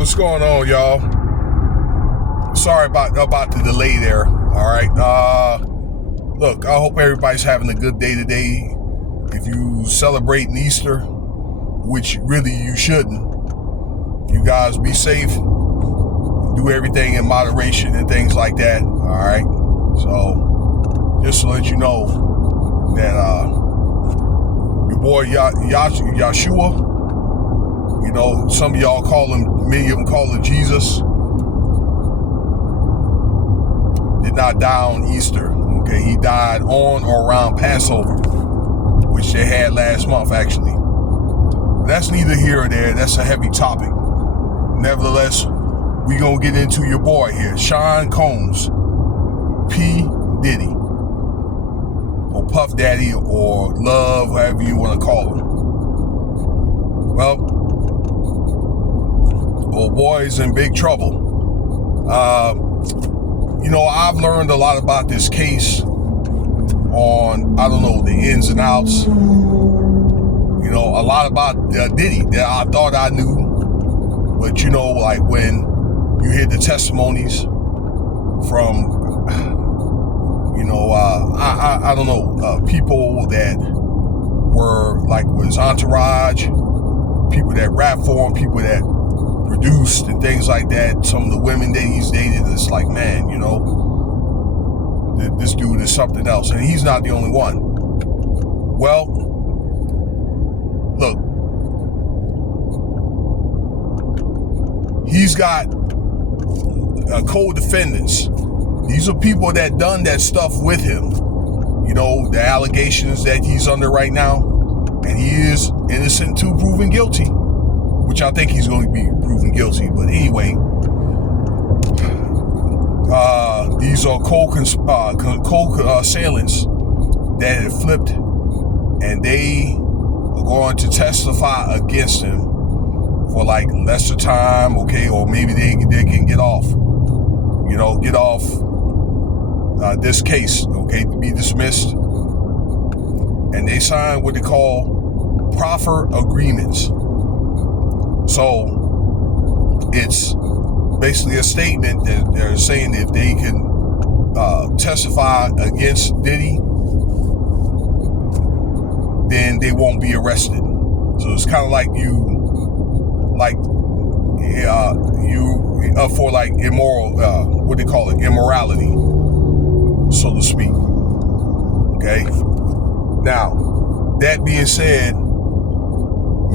What's going on, y'all? Sorry about the delay there. All right. Look, I hope everybody's having a good day today. If you celebrating Easter, which really you shouldn't, you guys be safe. Do everything in moderation and things like that. All right. So just to let you know that your boy Yahshua, you know, some of y'all call him, many of them call him Jesus, did not die on Easter. Okay, he died on or around Passover, which they had last month, actually. That's neither here or there. That's a heavy topic. Nevertheless, we gonna get into your boy here, Sean Combs, P. Diddy, or Puff Daddy, or Love, however you want to call him. Well, old boy's in big trouble. You know, I've learned a lot about this case on, I don't know, the ins and outs. You know, a lot about Diddy that I thought I knew. But, you know, like when you hear the testimonies from, you know, I don't know, people that were like with his entourage, people that rap for him, people that produced and things like that, some of the women that he's dated, it's like, man, you know, this dude is something else. And he's not the only one. Well, look, he's got co-defendants. These are people that done that stuff with him. You know, the allegations that he's under right now, and he is innocent to proven guilty, which I think he's going to be proven guilty. But anyway, these are co-assailants that had flipped, and they are going to testify against him for like lesser time, okay, or maybe they can get off, you know, this case, okay, to be dismissed. And they signed what they call proffer agreements. So it's basically a statement that they're saying if they can testify against Diddy, then they won't be arrested. So it's kind of like you up for like immoral, what they call it, immorality, so to speak. Okay. Now, that being said,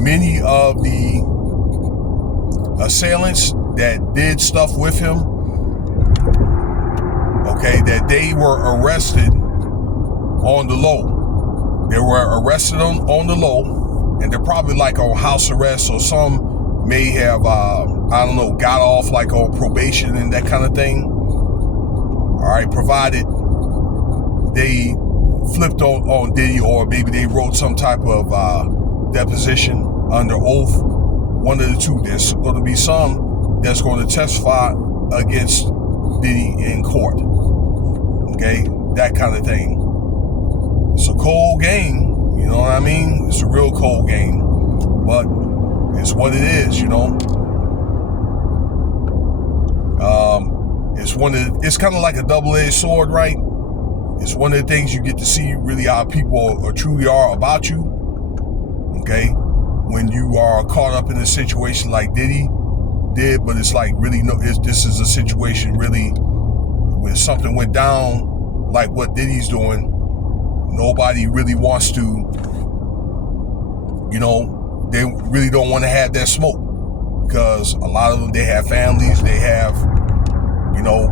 many of the assailants that did stuff with him, okay, that they were arrested on the low. They were arrested on the low, and they're probably like on house arrest, or some may have, I don't know, got off like on probation and that kind of thing. All right, provided they flipped on Diddy, or maybe they wrote some type of deposition under oath. One of the two. There's going to be some that's going to testify against Diddy in court. Okay, that kind of thing. It's a cold game, you know what I mean? It's a real cold game, but it's what it is, you know. It's kind of like a double-edged sword, right? It's one of the things you get to see really how people truly are about you. Okay, when you are caught up in a situation like Diddy did, but it's like really this is a situation really when something went down like what Diddy's doing. Nobody really wants to, you know, they really don't want to have that smoke, because a lot of them, they have families, they have, you know,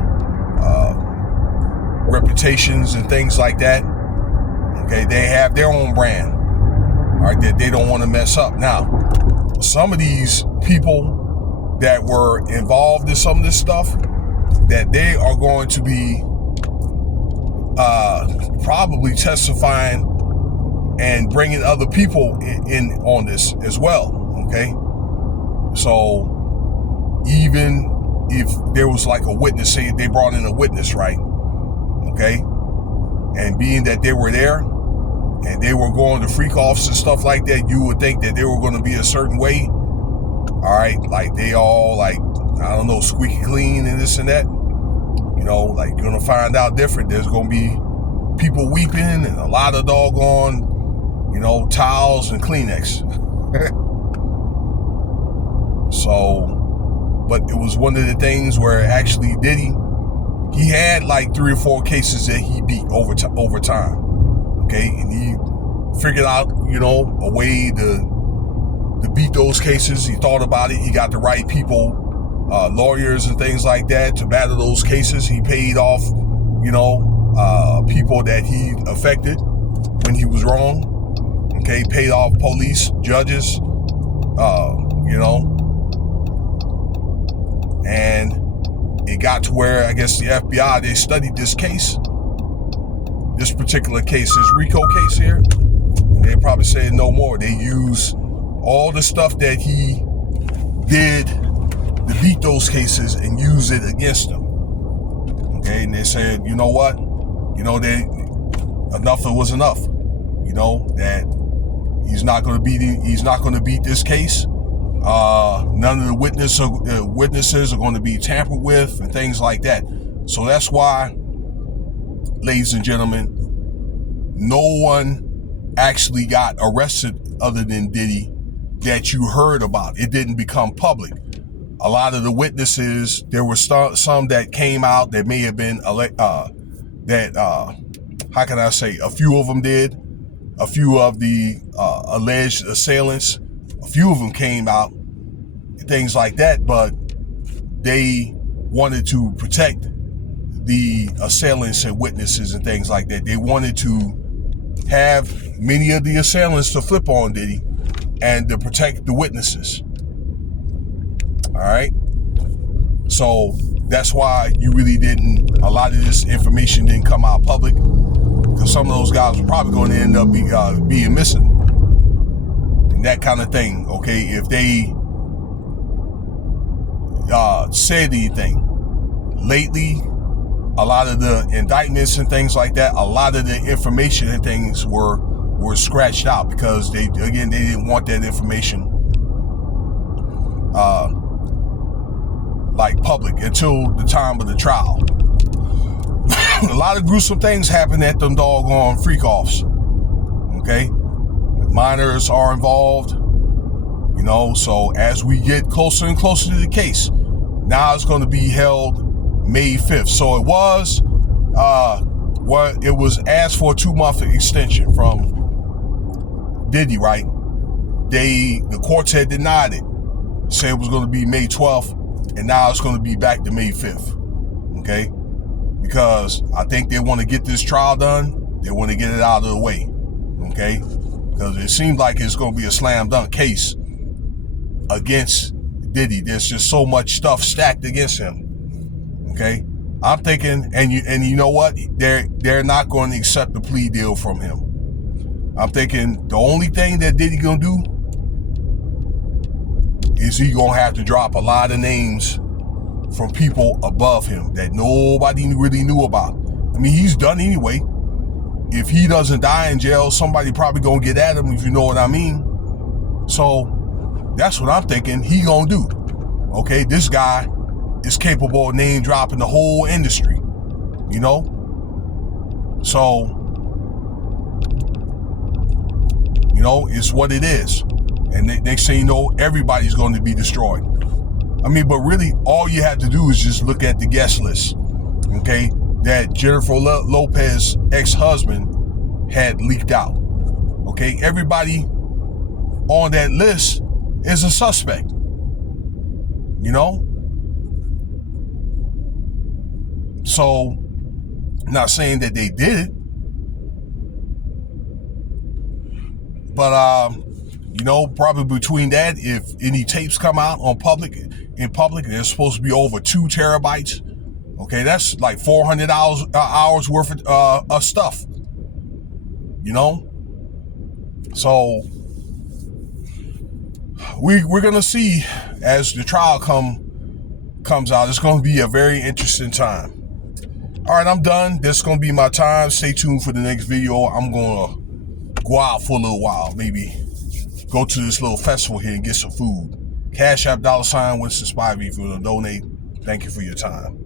reputations and things like that. Okay, they have their own brand, all right, that they don't want to mess up. Now, some of these people that were involved in some of this stuff, that they are going to be probably testifying and bringing other people in on this as well. Okay, so even if there was like a witness, say they brought in a witness, right? Okay, and being that they were there and they were going to freak offs and stuff like that, you would think that they were going to be a certain way. All All right, like they all like, I don't know, squeaky clean and this and that. You know, like you're gonna find out different. There's gonna be people weeping and a lot of doggone, you know, towels and Kleenex. So, but it was one of the things where actually Diddy, he had like 3 or 4 cases that he beat over time. Okay, and he figured out, you know, a way to beat those cases. He thought about it. He got the right people, lawyers and things like that to battle those cases. He paid off, you know, people that he affected when he was wrong. Okay, paid off police, judges, you know, and it got to where I guess the FBI, they studied this case, this particular case, this RICO case here, and they probably said no more. They use all the stuff that he did to beat those cases and use it against them. Okay, and they said, you know what? You know, enough was enough. You know, that he's not going to beat this case. None of the witnesses are going to be tampered with and things like that. So that's why, ladies and gentlemen, no one actually got arrested other than Diddy that you heard about. It didn't become public. A lot of the witnesses, there were some that came out that may have been how can I say, a few of them did. A few of the alleged assailants, a few of them came out, things like that, but they wanted to protect the assailants and witnesses and things like that. They wanted to have many of the assailants to flip on Diddy and to protect the witnesses. All right. So that's why you really a lot of this information didn't come out public, because some of those guys were probably going to end up being missing and that kind of thing. Okay. If they said anything lately, a lot of the indictments and things like that, a lot of the information and things were scratched out because they didn't want that information like public until the time of the trial. A lot of gruesome things happen at them doggone freak-offs. Okay? Minors are involved. You know, so as we get closer and closer to the case, now it's going to be held May 5th. So it was asked for a 2-month extension from Diddy, right? The courts had denied it. Said it was going to be May 12th. And now it's going to be back to May 5th, okay? Because I think they want to get this trial done. They want to get it out of the way, okay? Because it seems like it's going to be a slam dunk case against Diddy. There's just so much stuff stacked against him, okay? I'm thinking, and you know what? They're not going to accept the plea deal from him. I'm thinking the only thing that Diddy going to do is he gonna have to drop a lot of names from people above him that nobody really knew about. I mean, he's done anyway. If he doesn't die in jail, somebody probably gonna get at him, if you know what I mean. So that's what I'm thinking he gonna do. Okay, this guy is capable of name dropping the whole industry, you know? So, you know, it's what it is. And they say, you know, everybody's going to be destroyed. I mean, but really, all you have to do is just look at the guest list, okay, that Jennifer Lopez's ex-husband had leaked out. Okay, everybody on that list is a suspect, you know? So, not saying that they did it, but, you know, probably between that, if any tapes come out in public, there's supposed to be over 2 terabytes. Okay, that's like 400 hours worth of stuff. You know, so we're gonna see as the trial comes out. It's gonna be a very interesting time. All right, I'm done. This is gonna be my time. Stay tuned for the next video. I'm gonna go out for a little while, maybe go to this little festival here and get some food. Cash App $Winston Spivey if you want to donate. Thank you for your time.